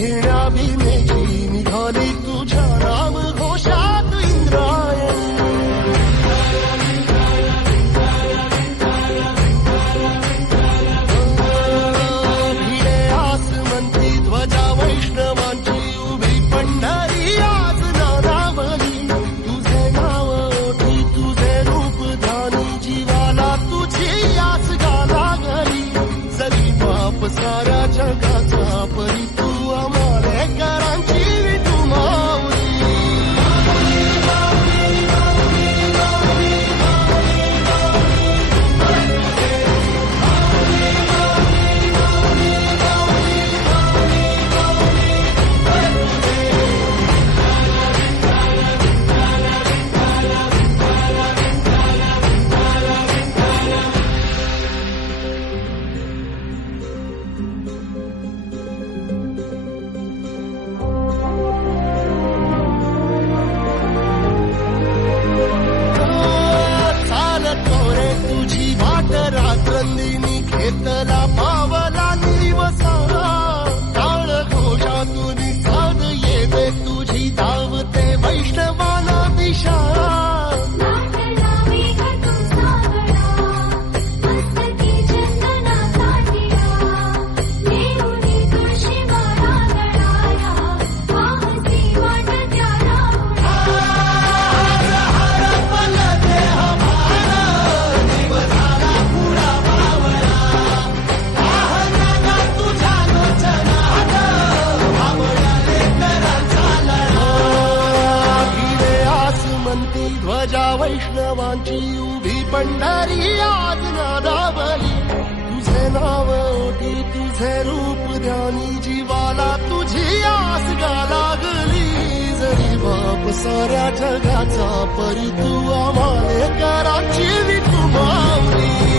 घेण्या भीमेची निघाली तुझ्या नाम घोषात इंद्रायणी. भिडे आसमंती ध्वजा वैष्णवांची उभी पंढरी आज नानावली. तुझे नाव ओठी तुझे रूप ध्यानी जीवाला तुझी आस गा लागली. जरी बाप साऱ्या जगाचा परी तू आमालेकरांची विठू माऊली. तुझी वाट रात्रंदिनी घेतला पावला निवसा. टाळ घोषातून साध येते तुझी धावते वैष्णवाला दिशा. ध्वजा वैष्णवांची उभी पंढरी आज नादावली. तुझे नाव ओठी तुझे रूप ध्यानी जीवाला तुझी आस गा लागली. जरी बाप साऱ्या जगाचा परी तू आमालेकरांची विठू माऊली.